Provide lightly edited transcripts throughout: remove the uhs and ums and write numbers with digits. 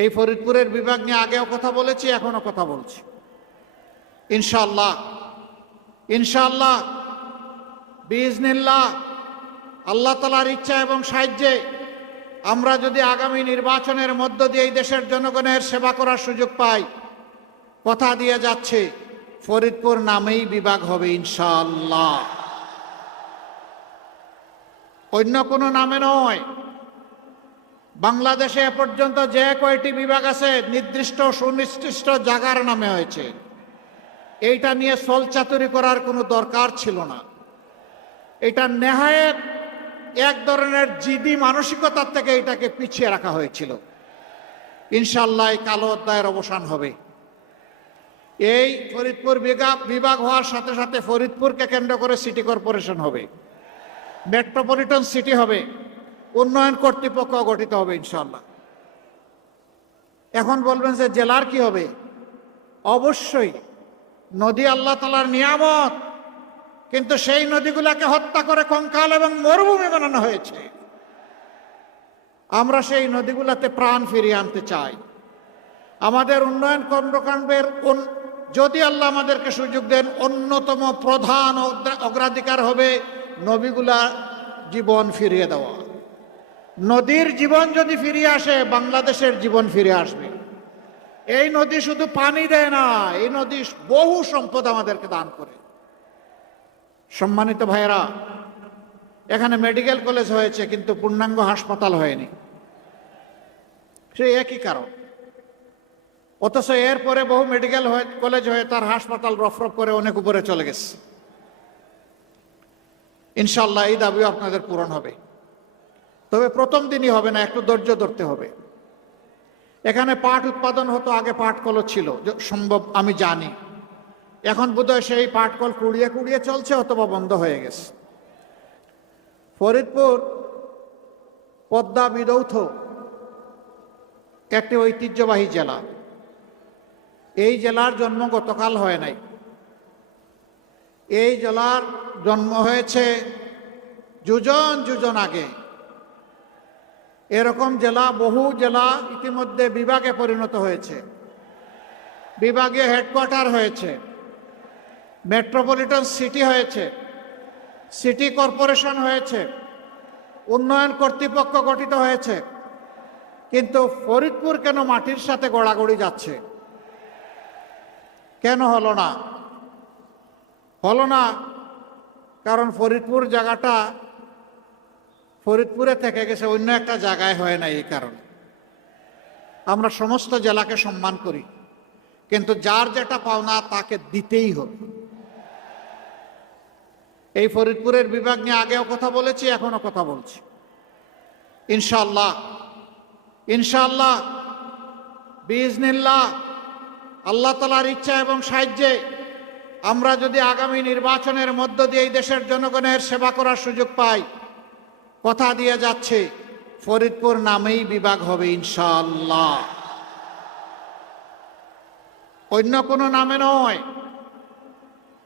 এই ফরিদপুরের বিভাগ নিয়ে আগেও কথা বলেছি, এখনো কথা বলছি। ইনশাআল্লাহ ইনশাআল্লাহ বিইজনিল্লাহ আল্লাহ তাআলার ইচ্ছা এবং সাহায্যে আমরা যদি আগামী নির্বাচনের মধ্য দিয়ে এই দেশের জনগণের সেবা করার সুযোগ পাই, কথা দিয়ে যাচ্ছে ফরিদপুর নামেই বিভাগ হবে ইনশাআল্লাহ, অন্য কোনো নামে নয়। বাংলাদেশে এ পর্যন্ত যে কয়টি বিভাগ আছে নির্দিষ্ট সুনির্দিষ্ট জায়গার নামে হয়েছে। এইটা নিয়ে ছলচাতুরি করার কোনো দরকার ছিল না। এটা নেহায়েত এক ধরনের জিদি মানসিকতার থেকে এটাকে পিছিয়ে রাখা হয়েছিল। ইনশাআল্লাহ এই কালো অধ্যায়ের অবসান হবে। এই ফরিদপুর বিভাগ হওয়ার সাথে সাথে ফরিদপুরকে কেন্দ্র করে সিটি কর্পোরেশন হবে, মেট্রোপলিটন সিটি হবে, উন্নয়ন কর্তৃপক্ষ গঠিত হবে ইনশাআল্লাহ। এখন বলবেন যে জেলার কি হবে? অবশ্যই নদী আল্লাহ তাআলার নিয়ামত, কিন্তু সেই নদীগুলোকে হত্যা করে কঙ্কাল এবং মরুভূমি বানানো হয়েছে। আমরা সেই নদীগুলোতে প্রাণ ফিরিয়ে আনতে চাই। আমাদের উন্নয়ন কর্মকাণ্ডের যদি আল্লাহ আমাদেরকে সুযোগ দেন, অন্যতম প্রধান অগ্রাধিকার হবে নদীগুলা জীবন ফিরিয়ে দেওয়া। নদীর জীবন যদি ফিরিয়ে আসে, বাংলাদেশের জীবন ফিরে আসবে। এই নদী শুধু পানি দেয় না, এই নদী বহু সম্পদ আমাদেরকে দান করে। সম্মানিত ভাইয়েরা, এখানে মেডিকেল কলেজ হয়েছে কিন্তু পূর্ণাঙ্গ হাসপাতাল হয়নি, সেই একই কারণ। অথচ এরপরে বহু মেডিকেল কলেজ হয়ে তার হাসপাতাল রফরফ করে অনেক উপরে চলে গেছে। ইনশাআল্লাহ এই দাবিও আপনাদের পূরণ হবে, তবে প্রথম দিনই হবে না, একটু ধৈর্য ধরতে হবে। এখানে পাট উৎপাদন হতো, আগে পাট কল ছিল সম্ভব আমি জানি। এখন বোধহয় সেই পাটকল কুড়িয়ে কুড়িয়ে চলছে অথবা বন্ধ হয়ে গেছে। ফরিদপুর পদ্মা বিধৌত একটি ঐতিহ্যবাহী জেলা। এই জেলার জন্ম গতকাল হয় নাই, এই জেলার জন্ম হয়েছে যুজন যুজন আগে। এরকম জেলা, বহু জেলা ইতিমধ্যে বিভাগে পরিণত হয়েছে, বিভাগীয় হেডকোয়ার্টার হয়েছে, মেট্রোপলিটন সিটি হয়েছে, সিটি কর্পোরেশন হয়েছে, উন্নয়ন কর্তৃপক্ষ গঠিত হয়েছে। কিন্তু ফরিদপুর কেন মাটির সাথে গড়াগড়ি যাচ্ছে? কেন হলো না? হলো না কারণ ফরিদপুর জায়গাটা ফরিদপুরে থেকে গেছে, অন্য একটা জায়গায় হয় না। এই কারণে আমরা সমস্ত জেলাকে সম্মান করি, কিন্তু যার যেটা পাওনা তাকে দিতেই হবে। এই ফরিদপুরের বিভাগ নিয়ে আগেও কথা বলেছি, এখনো কথা বলছি। ইনশাআল্লাহ ইনশাআল্লাহ বিইজনিল্লাহ আল্লাহ তাআলার ইচ্ছা এবং সাহায্যে আমরা যদি আগামী নির্বাচনের মধ্য দিয়ে এই দেশের জনগণের সেবা করার সুযোগ পাই, কথা দিয়ে যাচ্ছে ফরিদপুর নামেই বিভাগ হবে ইনশাআল্লাহ, অন্য কোনো নামে নয়।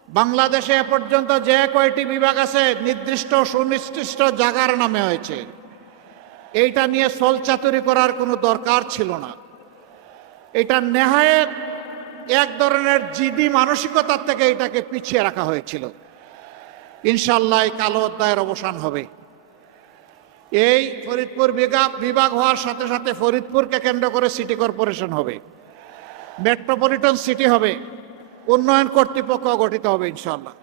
বাংলাদেশে এ পর্যন্ত যে কয়টি বিভাগ আছে নির্দিষ্ট সুনির্দিষ্ট জায়গার নামে হয়েছে। এইটা নিয়ে ছলচাতুরি করার কোনো দরকার ছিল না। এটা নেহায়েত এক ধরনের জিদি মানসিকতার থেকে এটাকে পিছিয়ে রাখা হয়েছিল। ইনশাআল্লাহ এই কালো অধ্যায়ের অবসান হবে। এই ফরিদপুর বিভাগ হওয়ার সাথে সাথে ফরিদপুরকে কেন্দ্র করে সিটি কর্পোরেশন হবে, মেট্রোপলিটন সিটি হবে, উন্নয়ন কর্তৃপক্ষ গঠিত হবে ইনশাআল্লাহ।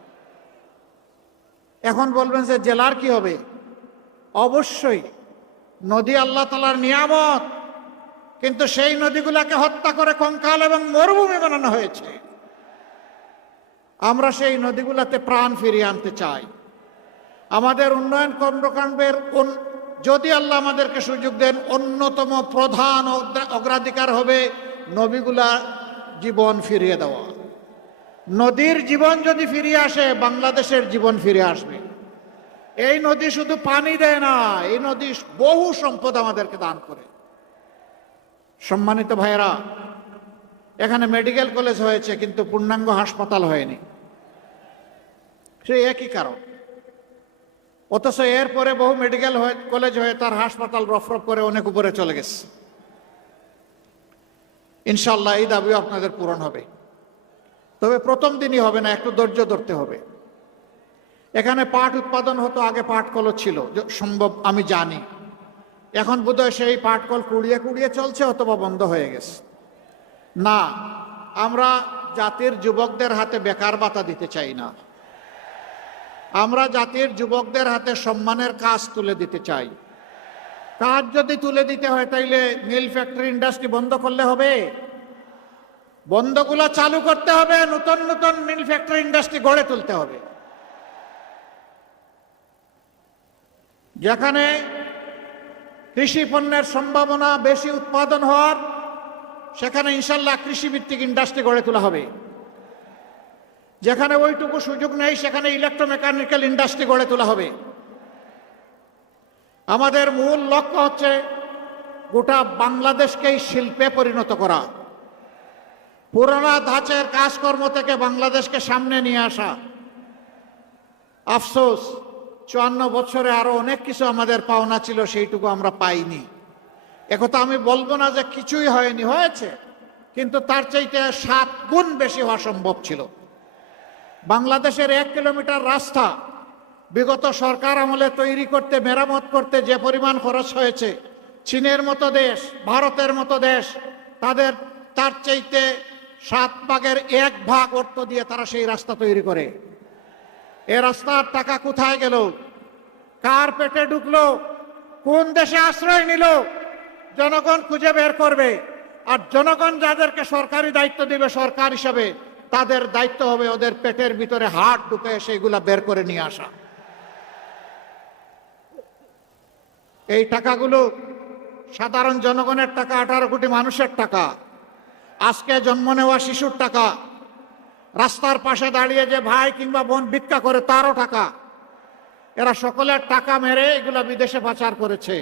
এখন বলবেন যে জেলার কি হবে? অবশ্যই নদী আল্লাহ তাআলার নিয়ামত, কিন্তু সেই নদীগুলোকে হত্যা করে কঙ্কাল এবং মরুভূমি বানানো হয়েছে। আমরা সেই নদীগুলোতে প্রাণ ফিরিয়ে আনতে চাই। আমাদের উন্নয়ন কর্মকাণ্ডের যদি আল্লাহ আমাদেরকে সুযোগ দেন, অন্যতম প্রধান অগ্রাধিকার হবে নদীগুলা জীবন ফিরিয়ে দেওয়া। নদীর জীবন যদি ফিরিয়ে আসে, বাংলাদেশের জীবন ফিরে আসবে। এই নদী শুধু পানি দেয় না, এই নদী বহু সম্পদ আমাদেরকে দান করে। সম্মানিত ভাইয়েরা, এখানে মেডিকেল কলেজ হয়েছে কিন্তু পূর্ণাঙ্গ হাসপাতাল হয়নি, সেই একই কারণ। অথচ এরপরে বহু মেডিকেল কলেজ হয়ে তার হাসপাতাল রফরফ করে অনেক উপরে চলে গেছে। ইনশাল্লাহ এই দাবিও আপনাদের পূরণ হবে। তবে প্রথম দিনই হবে না, একটু ধৈর্য ধরতে হবে। এখানে পাট উৎপাদন হতো, আগে পাটকল ছিল সম্ভব, আমি জানি। এখন বোধহয় সেই পাটকল কুড়িয়ে কুড়িয়ে চলছে অথবা বন্ধ হয়ে গেছে। না, আমরা জাতির যুবকদের হাতে বেকার ভাতা দিতে চাই না। আমরা জাতির যুবকদের হাতে সম্মানের কাজ তুলে দিতে চাই। কাজ যদি তুলে দিতে হয় তাইলে মিল ফ্যাক্টরি ইন্ডাস্ট্রি বন্ধ করলে হবে? বন্ধগুলো চালু করতে হবে, নতুন নতুন মিল ফ্যাক্টরি ইন্ডাস্ট্রি গড়ে তুলতে হবে। যেখানে কৃষি পণ্যের সম্ভাবনা বেশি উৎপাদন হওয়ার, সেখানে ইনশাল্লাহ কৃষিভিত্তিক ইন্ডাস্ট্রি গড়ে তোলা হবে। যেখানে ওইটুকু সুযোগ নেই সেখানে ইলেকট্রোমেকানিক্যাল ইন্ডাস্ট্রি গড়ে তোলা হবে। আমাদের মূল লক্ষ্য হচ্ছে গোটা বাংলাদেশকেই শিল্পে পরিণত করা, পুরোনো ধাঁচের কাজকর্ম থেকে বাংলাদেশকে সামনে নিয়ে আসা। আফসোস 54 বছরে আরো অনেক কিছু আমাদের পাওনা ছিল, সেইটুকু আমরা পাইনি। একথা আমি বলবো না যে কিছুই হয়নি, হয়েছে, কিন্তু তার চাইতে 7 গুণ বেশি হওয়া সম্ভব ছিল। বাংলাদেশের 1 কিলোমিটার রাস্তা বিগত সরকার আমলে তৈরি করতে, মেরামত করতে যে পরিমাণ খরচ হয়েছে, চীনের মতো দেশ, ভারতের মতো দেশ, তাদের তার চাইতে 7 ভাগের 1 ভাগ অর্থ দিয়ে তারা সেই রাস্তা তৈরি করে। এ রাস্তার টাকা কোথায় গেল? কার পেটে ঢুকলো? কোন দেশে আশ্রয় নিল? জনগণ খুঁজে বের করবে। আর জনগণ যাদেরকে সরকারি দায়িত্ব দিবে সরকার হিসাবে, তাদের দায়িত্ব হবে ওদের পেটের ভিতরে হাত ঢুকে সেইগুলা বের করে নিয়ে আসা। এই টাকাগুলো সাধারণ জনগণের টাকা, 18 কোটি মানুষের টাকা, আজকে জন্ম নেওয়া শিশুর টাকা, রাস্তার পাশে দাঁড়িয়ে যে ভাই কিংবা বোন ভিক্ষা করে তারও টাকা। এরা সকলের টাকা মেরে এগুলা বিদেশে পাচার করেছে।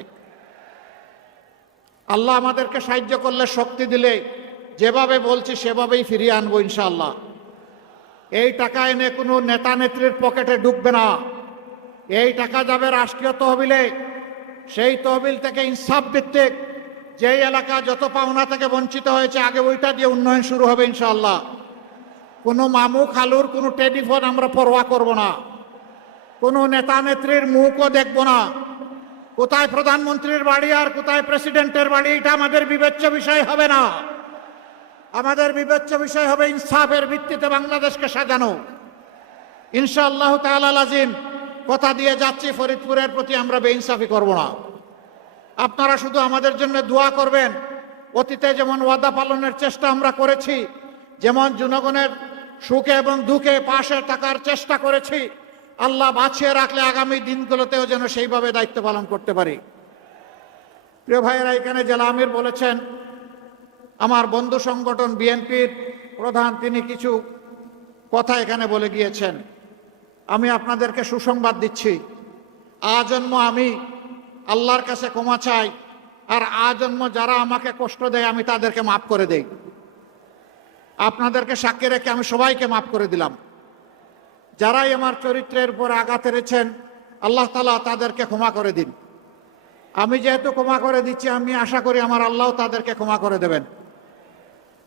আল্লাহ আমাদেরকে সাহায্য করলে, শক্তি দিলে, যেভাবে বলছি সেভাবেই ফিরিয়ে আনবো ইনশাআল্লাহ। এই টাকা এনে কোনো নেতা নেত্রীর পকেটে ঢুকবে না। এই টাকা যাবে রাষ্ট্রীয় তহবিলে। সেই তহবিল থেকে ইনসাফ ভিত্তিক যেই এলাকা যত পাওনা থেকে বঞ্চিত হয়েছে, আগে ওইটা দিয়ে উন্নয়ন শুরু হবে ইনশাআল্লাহ। কোনো মামু খালুর কোনো টেলিফোন আমরা পরোয়া করব না, কোনো নেতা নেত্রীর মুখও দেখব না। কোথায় প্রধানমন্ত্রীর বাড়ি আর কোথায় প্রেসিডেন্টের বাড়ি, এটা আমাদের বিবেচ্য বিষয় হবে না। আমাদের বিবেচ্য বিষয় হবে ইনসাফের ভিত্তিতে বাংলাদেশকে সাজানো। ইনশাআল্লাহ তাআলা আজিম কথা দিয়ে যাচ্ছি, ফরিদপুরের প্রতি আমরা বেইনসাফি করব না। আপনারা শুধু আমাদের জন্য দোয়া করবেন। অতীতে যেমন ওয়াদা পালনের চেষ্টা আমরা করেছি, যেমন জনগণের সুখে এবং দুঃখে পাশে থাকার চেষ্টা করেছি, আল্লাহ বাঁচিয়ে রাখলে আগামী দিনগুলোতেও যেন সেইভাবে দায়িত্ব পালন করতে পারি। প্রিয় ভাইয়েরা, এখানে জেলা আমির বলেছেন, আমার বন্ধু সংগঠন বিএনপির প্রধান, তিনি কিছু কথা এখানে বলে গিয়েছেন। আমি আপনাদেরকে সুসংবাদ দিচ্ছি, আজন্ম আমি আল্লাহর কাছে ক্ষমা চাই, আর আজন্ম যারা আমাকে কষ্ট দেয় আমি তাদেরকে মাফ করে দেই। আপনাদেরকে সাক্ষী রেখে আমি সবাইকে মাফ করে দিলাম। যারাই আমার চরিত্রের উপর আঘাত এনেছেন, আল্লাহ তাআলা তাদেরকে ক্ষমা করে দিন। আমি যেহেতু ক্ষমা করে দিচ্ছি, আমি আশা করি আমার আল্লাহ তাদেরকে ক্ষমা করে দেবেন।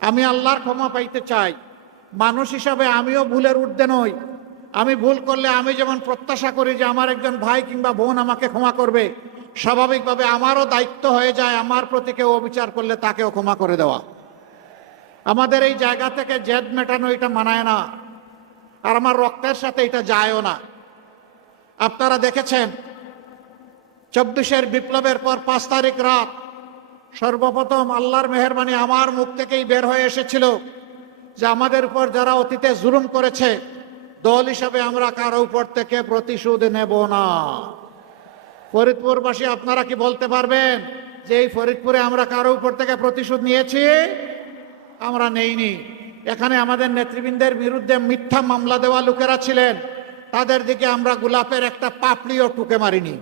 আমি আল্লাহর ক্ষমা পাইতে চাই। মানুষ হিসাবে আমিও ভুলের ঊর্ধ্বে নই। আমি ভুল করলে আমি যেমন প্রত্যাশা করি যে আমার একজন ভাই কিংবা বোন আমাকে ক্ষমা করবে, স্বাভাবিকভাবে আমারও দায়িত্ব হয়ে যায় আমার প্রতি কেউ অবিচার করলে তাকেও ক্ষমা করে দেওয়া। আমাদের এই জায়গা থেকে জেদ মেটানো এটা মানায় না, আর আমার রক্তের সাথে এটা যায়ও না। আপনারা দেখেছেন 24-এর বিপ্লবের পর 5 তারিখ রাত সর্বপ্রথম আল্লাহর মেহেরবানি আমার মুখ থেকেই বের হয়ে এসেছিল যে আমাদের উপর যারা অতীতে জুলুম করেছে, দল হিসাবে আমরা কারো উপর থেকে প্রতিশোধ নেব না। ফরিদপুরবাসী, আপনারা কি বলতে পারবেন যে এই ফরিদপুরে আমরা কারো উপর থেকে প্রতিশোধ নিয়েছি? আমরা নেইনি। এখানে আমাদের নেতৃবৃন্দের বিরুদ্ধে মিথ্যা মামলা দেওয়া লোকেরা ছিলেন, তাদের দিকে আমরা গোলাপের একটা পাপড়িও টুকে মারিনি।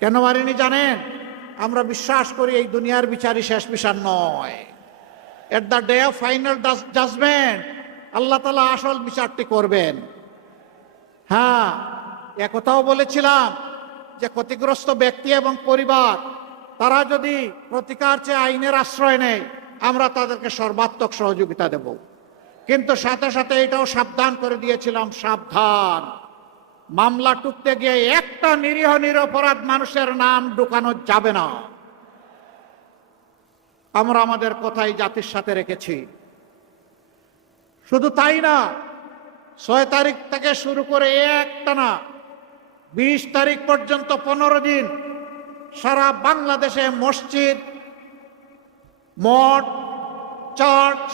কেন মারিনি জানেন? আমরা বিশ্বাস করি এই দুনিয়ার বিচারই শেষ বিচার নয়। At the day of final judgment আল্লাহ তাআলা আসল বিচারটি করবেন। হ্যাঁ, একথাও বলেছিলাম যে ক্ষতিগ্রস্ত ব্যক্তি এবং পরিবার তারা যদি প্রতিকার চেয়ে আইনের আশ্রয় নেয়, আমরা তাদেরকে সর্বাত্মক সহযোগিতা দেব। কিন্তু সাথে সাথে এটাও সাবধান করে দিয়েছিলাম, সাবধান, মামলা টুকতে গিয়ে একটা নিরীহ নিরপরাধ মানুষের নাম ঢুকানো যাবে না। আমরা আমাদের কথাই জাতির সাথে রেখেছি। শুধু তাই না, 6 তারিখ থেকে শুরু করে একটানা 20 তারিখ পর্যন্ত 15 দিন সারা বাংলাদেশে মসজিদ, মঠ, চার্চ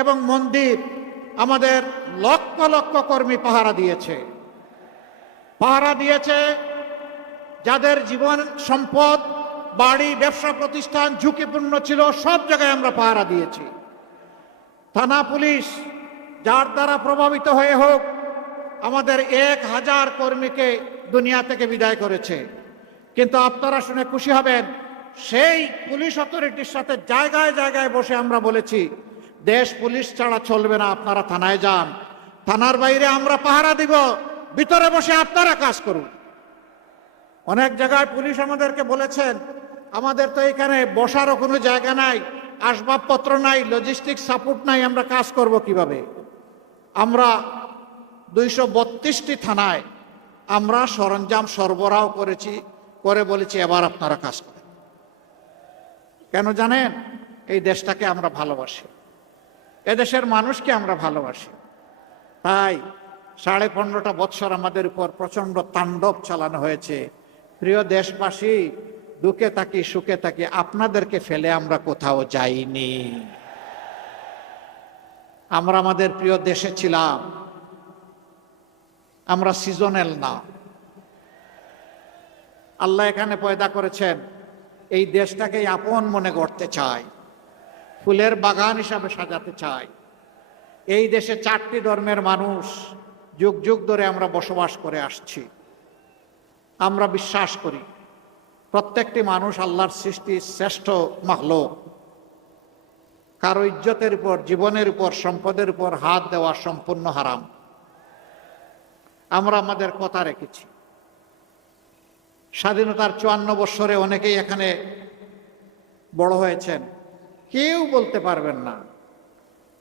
এবং মন্দির আমাদের লক্ষ লক্ষ কর্মী পাহারা দিয়েছে। যাদের জীবন সম্পদ, বাড়ি, ব্যবসা প্রতিষ্ঠান ঝুঁকিপূর্ণ ছিল, সব জায়গায় আমরা পাহারা দিয়েছি। থানা পুলিশ যার দ্বারা প্রভাবিত হয়ে হোক আমাদের 1000 কর্মীকে দুনিয়া থেকে বিদায় করেছে। কিন্তু আপনারা শুনে খুশি হবেন, সেই পুলিশ অথরিটির সাথে জায়গায় জায়গায় বসে আমরা বলেছি, দেশ পুলিশ ছাড়া চলবে না, আপনারা থানায় যান, থানার বাইরে আমরা পাহারা দিব, ভিতরে বসে আপনারা কাজ করুন। অনেক জায়গায় পুলিশ আমাদেরকে বলেছেন, আমাদের তো এখানে বসারও কোনো জায়গা নাই, আসবাবপত্র নাই, লজিস্টিক সাপোর্ট নাই, আমরা কাজ করব কিভাবে? আমরা 232টি থানায় আমরা সরঞ্জাম সরবরাহ করে বলেছি, এবার আপনারা কাজ করেন। কেন জানেন? এই দেশটাকে আমরা ভালোবাসি, এদেশের মানুষকে আমরা ভালোবাসি। তাই 15.5 বৎসর আমাদের উপর প্রচন্ড তাণ্ডব চালানো হয়েছে। প্রিয় দেশবাসী, দুঃখে থাকি সুখে থাকি, আপনাদেরকে ফেলে আমরা কোথাও যাইনি। আমরা আমাদের প্রিয় দেশে ছিলাম, আমরা সিজনাল না। আল্লাহ এখানে পয়দা করেছেন, এই দেশটাকে আপন মনে গড়তে চাই, ফুলের বাগান হিসাবে সাজাতে চাই। এই দেশে 4টি ধর্মের মানুষ যুগ যুগ ধরে আমরা বসবাস করে আসছি। আমরা বিশ্বাস করি প্রত্যেকটি মানুষ আল্লাহর সৃষ্টি, শ্রেষ্ঠ মাখলুক। কারো ইজ্জতের উপর, জীবনের উপর, সম্পদের উপর হাত দেওয়া সম্পূর্ণ হারাম। আমরা আমাদের কথা রেখেছি। স্বাধীনতার 54 বৎসরে অনেকেই এখানে বড় হয়েছেন, কেউ বলতে পারবেন না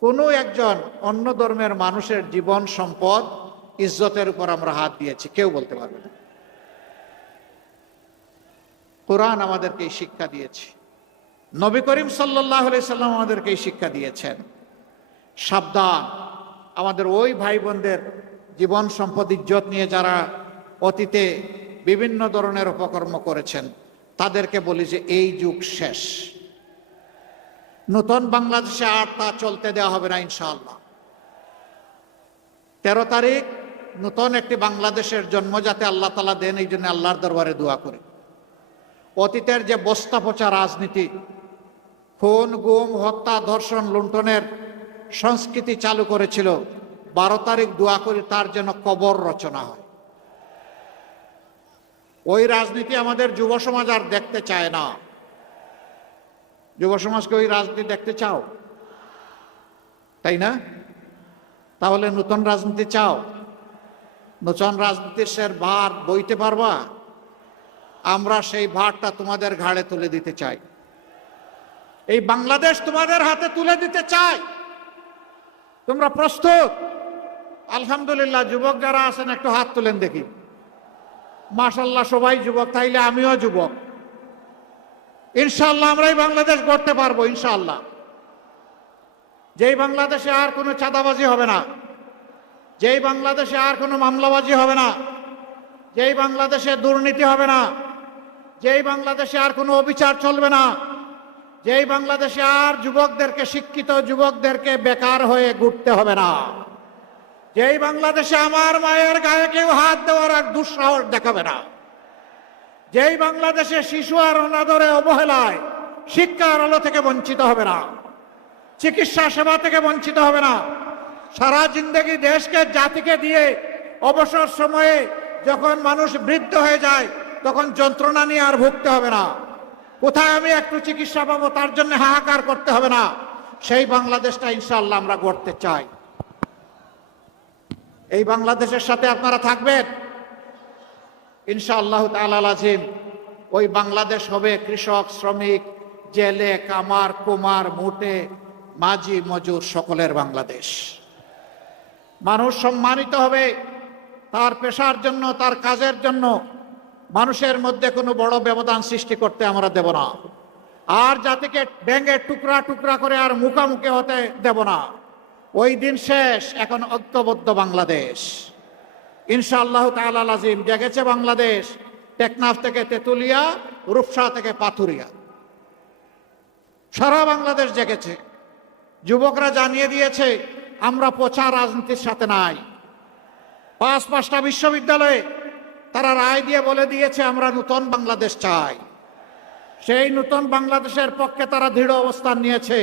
কোনো একজন অন্য ধর্মের মানুষের জীবন, সম্পদ, ইজ্জতের উপর আমরা হাত দিয়েছি, কেউ বলতে পারবে না। কোরআন আমাদেরকে এই শিক্ষা দিয়েছে, নবী করিম সাল্লাল্লাহু আলাইহি সাল্লাম আমাদেরকে এই শিক্ষা দিয়েছেন। সাবধান, আমাদের ওই ভাই বোনদের জীবন, সম্পদ, ইজ্জত নিয়ে যারা অতীতে বিভিন্ন ধরনের অপকর্ম করেছেন, তাদেরকে বলি যে এই যুগ শেষ। নতুন বাংলাদেশে আর তা চলতে দেওয়া হবে না ইনশাআল্লাহ। 13 তারিখ নতুন একটি বাংলাদেশের জন্ম যাতে আল্লাহ তাআলা দেন, এই জন্য আল্লাহর দরবারে দোয়া করি। অতীতের যে বস্তা পচা রাজনীতি, খুন, গুম, হত্যা, ধর্ষণ, লুণ্ঠনের সংস্কৃতি চালু করেছিল, 12 তারিখ দোয়া করি তার যেন কবর রচনা হয়। ওই রাজনীতি আমাদের যুব সমাজ আর দেখতে চায় না। যুব সমাজকে ওই রাজনীতি দেখতে চাও, তাই না? তাহলে নতুন রাজনীতি চাও? নতুন রাজনীতির সে ভার বইতে পারবা? আমরা সেই ভারটা তোমাদের ঘাড়ে তুলে দিতে চাই। এই বাংলাদেশ তোমাদের হাতে তুলে দিতে চাই। তোমরা প্রস্তুত? আলহামদুলিল্লাহ, যুবক যারা আছেন একটু হাত তুলেন দেখি। মাশাআল্লাহ, সবাই যুবক, তাইলে আমিও যুবক। ইনশাআল্লাহ আমরা এই বাংলাদেশ গড়তে পারবো ইনশাআল্লাহ। যেই বাংলাদেশে আর কোনো চাঁদাবাজি হবে না, যেই বাংলাদেশে আর কোনো মামলাবাজি হবে না, যেই বাংলাদেশে দুর্নীতি হবে না, যেই বাংলাদেশে আর কোনো অবিচার চলবে না, যেই বাংলাদেশে আর যুবকদেরকে, শিক্ষিত যুবকদেরকে বেকার হয়ে ঘুরতে হবে না, যেই বাংলাদেশে আমার মায়ের গায়ে কেউ হাত দেওয়ার এক দুঃসাহস দেখাবে না, যেই বাংলাদেশে শিশু আর অনাদরে, অবহেলায় শিক্ষার আলো থেকে বঞ্চিত হবে না, চিকিৎসা সেবা থেকে বঞ্চিত হবে না, সারা জিন্দগি দেশকে, জাতিকে দিয়ে অবসর সময়ে যখন মানুষ বৃদ্ধ হয়ে যায় তখন যন্ত্রণা নিয়ে আর ভুগতে হবে না, কোথায় আমি একটু চিকিৎসা পাবো তার জন্য হাহাকার করতে হবে না। সেই বাংলাদেশটা ইনশাআল্লাহ আমরা গড়তে চাই। এই বাংলাদেশের সাথে আপনারা থাকবেন ইনশাআল্লাহ তাআলা আজিম। ওই বাংলাদেশ হবে কৃষক, শ্রমিক, জেলে, কামার, কুমার, মুটে, মাঝি, মজুর সকলের বাংলাদেশ। মানুষ সম্মানিত হবে তার পেশার জন্য, তার কাজের জন্য। মানুষের মধ্যে কোনো বড় ব্যবধান সৃষ্টি করতে আমরা দেব না। আর জাতিকে ভেঙে টুকরা টুকরা করে আর মুখামুখি হতে দেব না। ওই দিন শেষ। এখন ঐক্যবদ্ধ বাংলাদেশ ইনশাআল্লাহ তাআলা আজিম। জেগেছে বাংলাদেশ, টেকনাফ থেকে তেতুলিয়া, রূপসা থেকে পাথুরিয়া, সারা বাংলাদেশ জেগেছে। যুবকরা জানিয়ে দিয়েছে আমরা পচা রাজনীতির সাথে নাই। পাঁচটা বিশ্ববিদ্যালয়ে তারা রায় দিয়ে বলে দিয়েছে আমরা নতুন বাংলাদেশ চাই। সেই নতুন বাংলাদেশের পক্ষে তারা দৃঢ় অবস্থান নিয়েছে।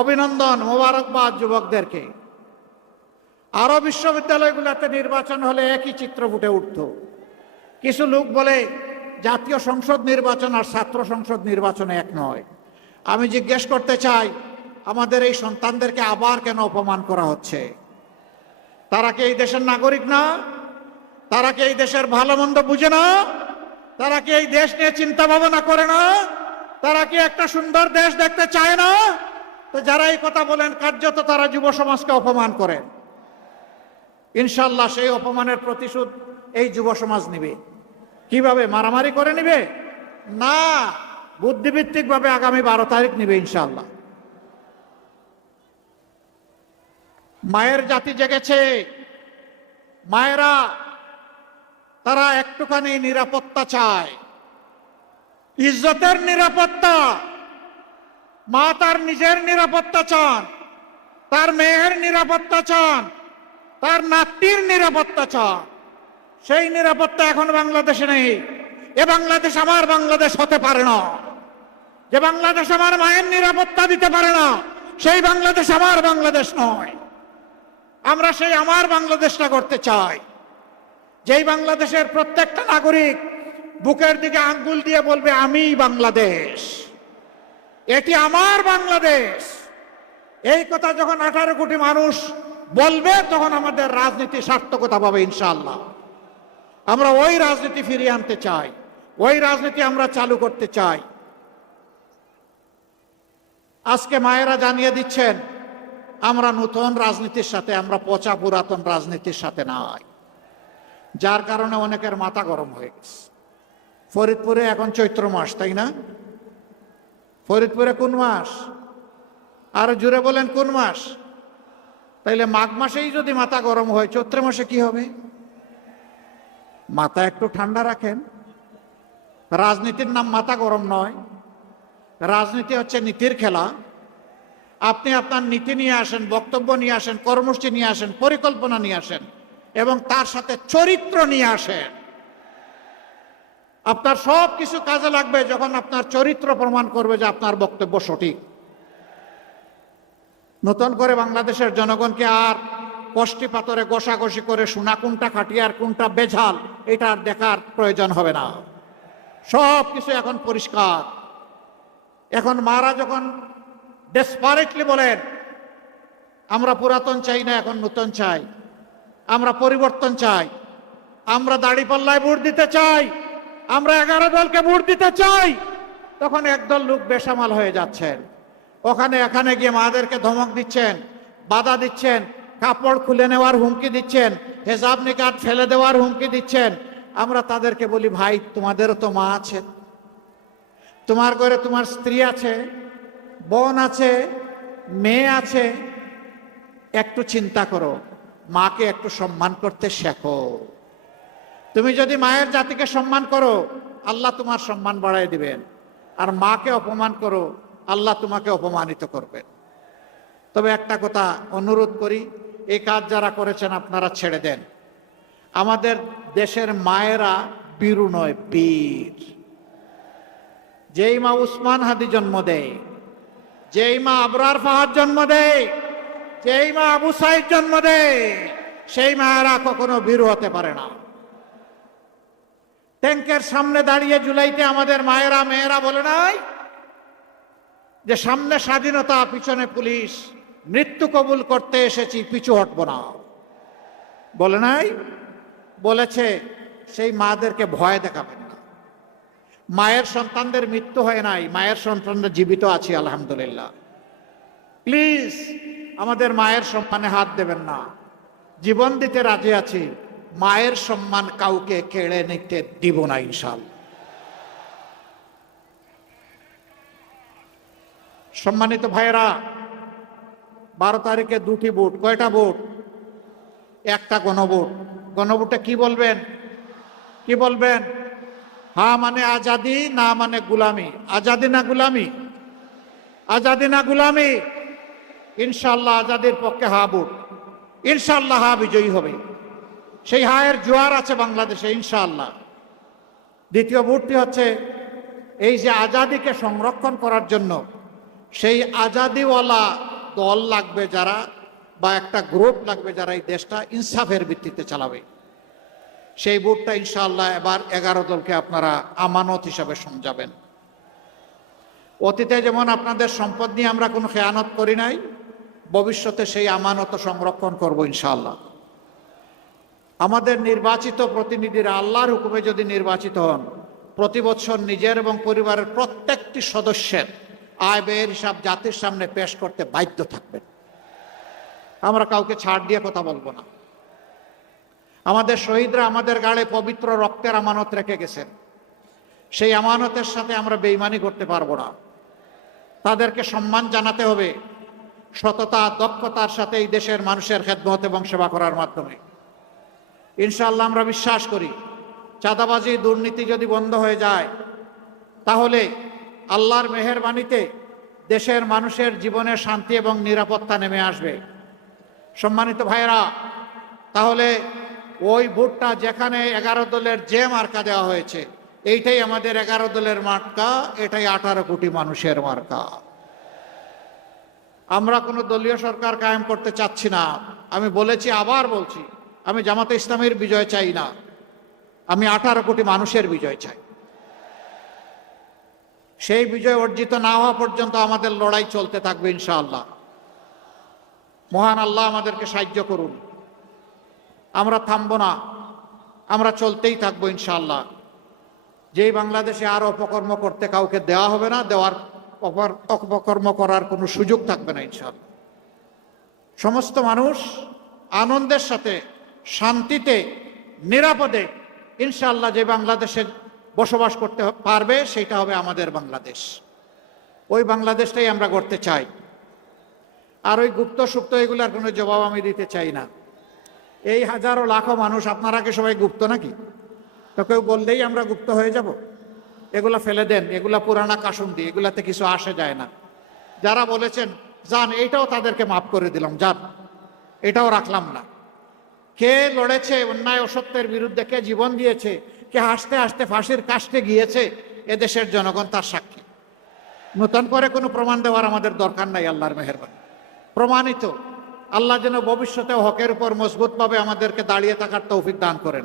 অভিনন্দন, মোবারকবাদ যুবকদেরকে। আরো বিশ্ববিদ্যালয়গুলোতে নির্বাচন হলে একই চিত্র ফুটে উঠত। কিছু লোক বলে জাতীয় সংসদ নির্বাচন আর ছাত্র সংসদ নির্বাচন এক নয়। আমি জিজ্ঞেস করতে চাই, আমাদের এই সন্তানদেরকে আবার কেন অপমান করা হচ্ছে? তারা কি এই দেশের নাগরিক না? তারা কি এই দেশের ভালো মন্দ বুঝে না? তারা কি এই দেশ নিয়ে চিন্তা ভাবনা করে না? তারা কি একটা সুন্দর দেশ দেখতে চায় না? তো যারা এই কথা বলেন কার্যত তারা যুব সমাজকে অপমান করেন। ইনশাল্লাহ সেই অপমানের প্রতিশোধ এই যুব সমাজ নিবে। কিভাবে? মারামারি করে নিবে না, বুদ্ধিভিত্তিক ভাবে আগামী 12 তারিখ নিবে ইনশাল্লাহ। মায়ের জাতি জেগেছে। মায়েরা তারা একটুখানি নিরাপত্তা চায়, ইজ্জতের নিরাপত্তা। মা তার নিজের নিরাপত্তা চান, তার মেয়ের নিরাপত্তা চান, তার নাতির নিরাপত্তা চান। সেই নিরাপত্তা এখন বাংলাদেশে নেই। এ বাংলাদেশ আমার বাংলাদেশ হতে পারে না। যে বাংলাদেশ আমার মায়ের নিরাপত্তা দিতে পারে না, সেই বাংলাদেশ আমার বাংলাদেশ নয়। আমরা সেই আমার বাংলাদেশটা করতে চাই, যেই বাংলাদেশের প্রত্যেকটা নাগরিক বুকের দিকে আঙ্গুল দিয়ে বলবে আমি বাংলাদেশ, এটি আমার বাংলাদেশ। এই কথা যখন 18 কোটি মানুষ বলবে তখন আমাদের রাজনীতি সার্থকতা পাবে ইনশাআল্লাহ। আমরা ওই রাজনীতি ফিরিয়ে আনতে চাই, ওই রাজনীতি আমরা চালু করতে চাই। আজকে মায়েরা জানিয়ে দিচ্ছেন আমরা নতুন রাজনীতির সাথে, আমরা পচা পুরাতন রাজনীতির সাথে নাই। যার কারণে অনেকের মাথা গরম হয়ে গেছে। ফরিদপুরে এখন চৈত্র মাস, তাই না? ফরিদপুরে কোন মাস? আরো জুড়ে বলেন কোন মাস? তাইলে মাঘ মাসেই যদি মাথা গরম হয়, চৈত্র মাসে কি হবে? মাথা একটু ঠান্ডা রাখেন। রাজনীতির নাম মাথা গরম নয়, রাজনীতি হচ্ছে নীতির খেলা। আপনি আপনার নীতি নিয়ে আসেন, বক্তব্য নিয়ে আসেন, কর্মসূচি নিয়ে আসেন, পরিকল্পনা নিয়ে আসেন এবং তার সাথে চরিত্র নিয়ে আসেন। আপনার সব কিছু কাজে লাগবে যখন আপনার চরিত্র প্রমাণ করবে যে আপনার বক্তব্য সঠিক। নতুন করে বাংলাদেশের জনগণকে আর কষ্টি পাথরে গোসাগসি করে শোনা কোনটা খাঁটি আর কোনটা বেঝাল এটা আর দেখার প্রয়োজন হবে না। সব কিছু এখন পরিষ্কার। এখন মারা যখন ডেসপারেটলি বলেন আমরা পুরাতন চাই না, এখন নতুন চাই, আমরা পরিবর্তন চাই, আমরা দাড়িপাল্লায় ভোট দিতে চাই, আমরা 11 দলকে ভোট দিতে চাই, তখন একদল লোক বেসামাল হয়ে যাচ্ছেন। এখানে গিয়ে মাদেরকে ধমক দিচ্ছেন, বাধা দিচ্ছেন, কাপড় খুলে নেওয়ার হুমকি দিচ্ছেন, হেজাব নিকাত ফেলে দেওয়ার হুমকি দিচ্ছেন। আমরা তাদেরকে বলি ভাই তোমাদেরও তো মা আছে, তোমার ঘরে তোমার স্ত্রী আছে, বোন আছে, মেয়ে আছে। একটু চিন্তা করো, মাকে একটু সম্মান করতে শেখো। তুমি যদি মায়ের জাতিকে সম্মান করো আল্লাহ তোমার সম্মান বাড়াই দিবেন, আর মাকে অপমান করো আল্লাহ তোমাকে অপমানিত করবেন। তবে একটা কথা অনুরোধ করি, এই কাজ যারা করেছেন আপনারা ছেড়ে দেন। আমাদের দেশের মায়েরা বীরু নয়, বীর। যেই মা উসমান হাদি জন্ম দেয়, যেই মা আবরার ফাহাদ জন্ম দেয়, যেই মা আবু সাইদ জন্ম দেয়, সেই মায়েরা কখনো বীরু হতে পারে না। ট্যাঙ্কের সামনে দাঁড়িয়ে জুলাইতে আমাদের মায়েরা মেয়েরা বলে নাই যে সামনে স্বাধীনতা, পিছনে পুলিশ, মৃত্যু কবুল করতে এসেছি, পিছু হটব না, বলে নাই? বলেছে সেই মাদেরকে ভয় দেখাবেন না। মায়ের সন্তানদের মৃত্যু হয় নাই, মায়ের সন্তানরা জীবিত আছে আলহামদুলিল্লাহ। প্লিজ আমাদের মায়ের সম্মানে হাত দেবেন না। জীবন দিতে রাজি আছি, মায়ের সম্মান কাউকে কেড়ে নিতে দিব না ইনশাআল্লাহ। সম্মানিত ভাইয়েরা, 12 তারিখে 2টি ভোট। কয়টা ভোট? একটা গণভোট। গণভোটে কি বলবেন? কি বলবেন? হ্যাঁ মানে আজাদি, না মানে গুলামি। আজাদি না গুলামি? আজাদি না গুলামি? ইনশাআল্লাহ আজাদির পক্ষে হা ভোট। ইনশাআল্লাহ হা বিজয়ী হবে। সেই হায়ের জোয়ার আছে বাংলাদেশে ইনশাআল্লাহ। দ্বিতীয় ভোটটি হচ্ছে এই যে আজাদিকে সংরক্ষণ করার জন্য সেই আজাদিওয়ালা দল লাগবে যারা, বা একটা গ্রুপ লাগবে যারা এই দেশটা ইনসাফের ভিত্তিতে চালাবে। সেই ভোটটা ইনশাআল্লাহ এবার 11 দলকে আপনারা আমানত হিসাবে সমঝাবেন। অতীতে যেমন আপনাদের সম্পদ নিয়ে আমরা কোনো খেয়ানত করি নাই, ভবিষ্যতে সেই আমানত সংরক্ষণ করব ইনশাআল্লাহ। আমাদের নির্বাচিত প্রতিনিধিরা আল্লাহর হুকুমে যদি নির্বাচিত হন, প্রতি বছর নিজের এবং পরিবারের প্রত্যেকটি সদস্যের আয় ব্যয়ের হিসাব জাতির সামনে পেশ করতে বাধ্য থাকবেন। আমরা কাউকে ছাড় দিয়ে কথা বলবো না। আমাদের শহীদরা আমাদের গাড়ে পবিত্র রক্তের আমানত রেখে গেছেন। সেই আমানতের সাথে আমরা বেঈমানি করতে পারবো না। তাদেরকে সম্মান জানাতে হবে সততা, দক্ষতার সাথে এই দেশের মানুষের খেদমত এবং সেবা করার মাধ্যমে। ইনশাআল্লাহ আমরা বিশ্বাস করি চাঁদাবাজি, দুর্নীতি যদি বন্ধ হয়ে যায়, তাহলে আল্লাহর মেহেরবানিতে দেশের মানুষের জীবনে শান্তি এবং নিরাপত্তা নেমে আসবে। সম্মানিত ভাইয়েরা, তাহলে ওই ভোটটা যেখানে 11 দলের যে মার্কা দেওয়া হয়েছে, এইটাই আমাদের 11 দলের মার্কা, এটাই 18 কোটি মানুষের মার্কা। আমরা কোনো দলীয় সরকার কায়েম করতে চাচ্ছি না। আমি বলেছি, আবার বলছি, আমি জামাতে ইসলামীর বিজয় চাই না, আমি 18 কোটি মানুষের বিজয় চাই। সেই বিজয় অর্জিত না হওয়া পর্যন্ত আমাদের লড়াই চলতে থাকবে ইনশাআল্লাহ। মহান আল্লাহ আমাদেরকে সাহায্য করুন। আমরা থামবো না, আমরা চলতেই থাকবো ইনশাআল্লাহ। যেই বাংলাদেশে আর অপকর্ম করতে কাউকে দেওয়া হবে না, দেওয়ার অপকর্ম করার কোনো সুযোগ থাকবে না ইনশাআল্লাহ। সমস্ত মানুষ আনন্দের সাথে, শান্তিতে, নিরাপদে ইনশাআল্লাহ যে বাংলাদেশে বসবাস করতে পারবে, সেটা হবে আমাদের বাংলাদেশ। ওই বাংলাদেশটাই আমরা গড়তে চাই। আর ওই গুপ্ত সুপ্ত এগুলার কোনো জবাব আমি দিতে চাই না। এই হাজারো লাখো মানুষ, আপনারা কি সবাই গুপ্ত নাকি? তো কেউ বললেই আমরা গুপ্ত হয়ে যাব? এগুলা ফেলে দেন, এগুলা পুরানা কাসুন্দি, এগুলাতে কিছু আসে যায় না। যারা বলেছেন যান, এইটাও তাদেরকে মাফ করে দিলাম, যান, এটাও রাখলাম না। কে লড়েছে অন্যায় অসত্যের বিরুদ্ধে, কে জীবন দিয়েছে, কে হাসতে হাসতে ফাঁসির কাস্টে গিয়েছে, এদেশের জনগণ তার সাক্ষী। নতুন করে কোনো প্রমাণ দেওয়ার আমাদের দরকার নাই। আল্লাহর মেহেরবানি প্রমাণিত। আল্লাহ যেন ভবিষ্যতে হকের উপর মজবুতভাবে আমাদেরকে দাঁড়িয়ে থাকার তৌফিক দান করেন।